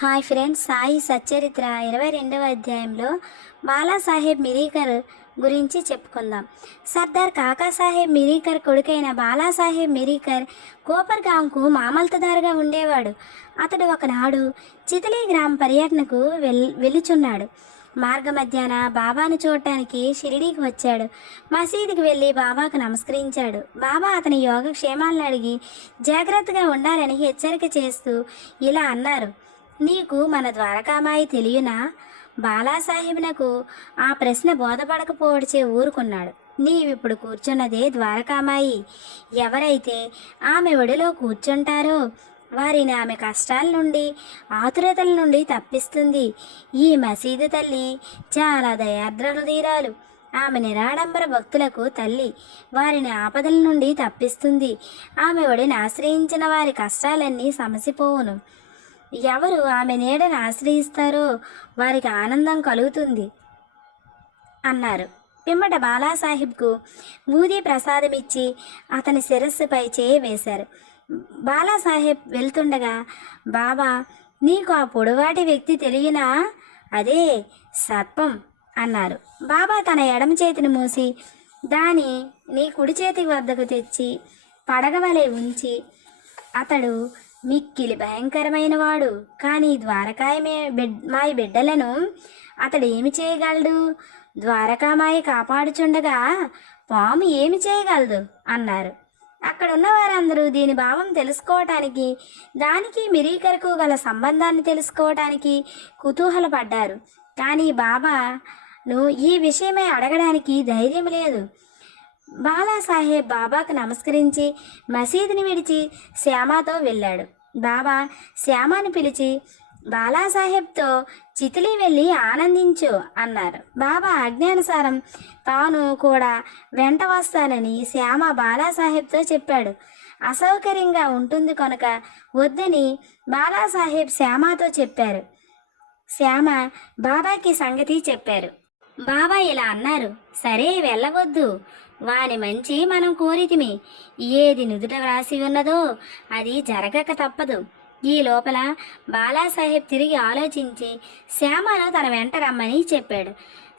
Hi friends Sai Satcharitra ఇరవై రెండవ అధ్యాయంలో బాలాసాహెబ్ మిరీకర్ గురించి చెప్పుకుందాం. సర్దార్ కాకాసాహెబ్ మిరీకర్ కొడుకైన బాలాసాహెబ్ మిరీకర్ కోపర్గాంకు మామల్తదారుగా ఉండేవాడు. అతడు ఒకనాడు చితలి గ్రామ పర్యటనకు వెల్ వెలుచున్నాడు మార్గమధ్యాన బాబాను చూడటానికి షిరిడీకి వచ్చాడు. మసీదుకి వెళ్ళి బాబాకు నమస్కరించాడు. బాబా అతని యోగక్షేమాలను అడిగి జాగ్రత్తగా ఉండాలని హెచ్చరిక చేస్తూ ఇలా అన్నారు. నీకు మన ద్వారకామాయి తెలియనా బాలాసాహెబ్నకు ఆ ప్రశ్న బోధపడకపోవడిచే ఊరుకున్నాడు. నీవిప్పుడు కూర్చున్నదే ద్వారకామాయి. ఎవరైతే ఆమె ఒడిలో కూర్చుంటారో వారిని ఆమె కష్టాల నుండి ఆతురతల నుండి తప్పిస్తుంది. ఈ మసీదు తల్లి చాలా దయాద్ర హృదయరాలు. ఆమె నిరాడంబర భక్తులకు తల్లి వారిని ఆపదల నుండి తప్పిస్తుంది. ఆమె ఒడిని ఆశ్రయించిన వారి కష్టాలన్నీ సమసిపోవును. ఎవరు ఆమె నీడని ఆశ్రయిస్తారో వారికి ఆనందం కలుగుతుంది అన్నారు. పిమ్మట బాలాసాహిబ్కు బూదీ ప్రసాదం ఇచ్చి అతని శిరస్సుపై చేయి వేశారు. బాలాసాహెబ్ వెళ్తుండగా బాబా నీకు ఆ పొడవాటి వ్యక్తి తెలియనా? అదే సర్పం అన్నారు. బాబా తన ఎడమ చేతిని మూసి దాని నీ కుడి చేతి వద్దకు తెచ్చి పడగవలే ఉంచి అతడు మిక్కిలి భయంకరమైన వాడు కానీ ద్వారకాయమే బిడ్ మాయ బిడ్డలను అతడు ఏమి చేయగలడు? ద్వారకామాయి కాపాడుచుండగా పాము ఏమి చేయగలదు? అన్నారు. అక్కడ ఉన్న వారందరూ దీని భావం తెలుసుకోవటానికి దానికి మిరీకరకు గల సంబంధాన్ని తెలుసుకోవటానికి కుతూహలపడ్డారు. కానీ బాబాను ఈ విషయమై అడగడానికి ధైర్యం లేదు. బాలాసాహెబ్ బాబాకు నమస్కరించి మసీదుని విడిచి శ్యామాతో వెళ్ళాడు. బాబా శ్యామాను పిలిచి బాలాసాహెబ్తో చితిలి వెళ్ళి ఆనందించు అన్నారు. బాబా ఆజ్ఞానుసారం తాను కూడా వెంట వస్తానని శ్యామ బాలాసాహెబ్తో చెప్పాడు. అసౌకర్యంగా ఉంటుంది కనుక వద్దని బాలాసాహెబ్ శ్యామతో చెప్పారు. శ్యామ బాబాకి సంగతి చెప్పారు. బాబా ఇలా అన్నారు. సరే వెళ్ళవద్దు. వాని మంచి మనం కోరితిమి. ఏది నుదుట వ్రాసి ఉన్నదో అది జరగక తప్పదు. ఈ లోపల బాలాసాహెబ్ తిరిగి ఆలోచించి శ్యామను తన వెంట రమ్మని చెప్పాడు.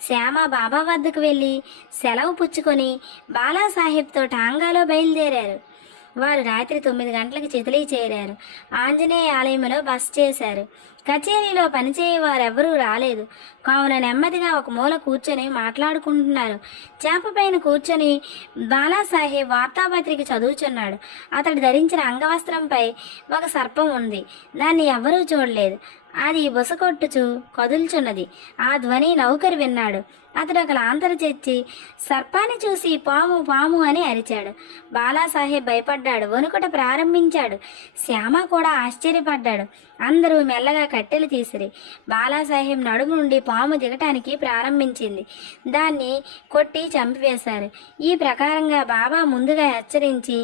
శ్యామ బాబా వద్దకు వెళ్ళి సెలవు పుచ్చుకొని బాలాసాహెబ్తో టాంగాలో బయలుదేరారు. వారు రాత్రి తొమ్మిది గంటలకు చితలి చేరారు. ఆంజనేయ ఆలయంలో బస చేశారు. కచేరీలో పనిచేయవారెవరూ రాలేదు. కావున నెమ్మదిగా ఒక మూల కూర్చొని మాట్లాడుకుంటున్నారు. చేప పైన కూర్చొని బాలాసాహెబ్ వార్తాపత్రిక చదువుచున్నాడు. అతడు ధరించిన అంగవస్త్రంపై ఒక సర్పం ఉంది. దాన్ని ఎవరూ చూడలేదు. అది బుసకొట్టుచు కదుల్చున్నది. ఆ ధ్వని నౌకరు విన్నాడు. అతడు ఒక లాంతరు చెచ్చి సర్పాన్ని చూసి పాము పాము అని అరిచాడు. బాలాసాహెబ్ భయపడ్డాడు. వణుకుట ప్రారంభించాడు. శ్యామ కూడా ఆశ్చర్యపడ్డాడు. అందరూ మెల్లగా కట్టెలు తీసిరి. బాలాసాహెబ్ నడుము నుండి పాము దిగటానికి ప్రారంభించింది. దాన్ని కొట్టి చంపివేశారు. ఈ ప్రకారంగా బాబా ముందుగా హెచ్చరించి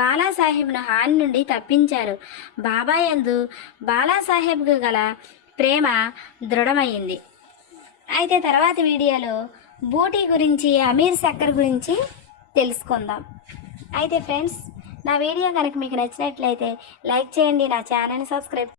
బాలాసాహెబ్ను హాని నుండి తప్పించారు. బాబా ఎందు బాలాసాహెబ్కు గల ప్రేమ దృఢమైంది. అయితే తర్వాత వీడియోలో బూటీ గురించి అమీర్ సక్కర్ గురించి తెలుసుకుందాం. అయితే ఫ్రెండ్స్ నా వీడియో కనుక మీకు నచ్చినట్లయితే లైక్ చేయండి నా ఛానల్ని సబ్స్క్రైబ్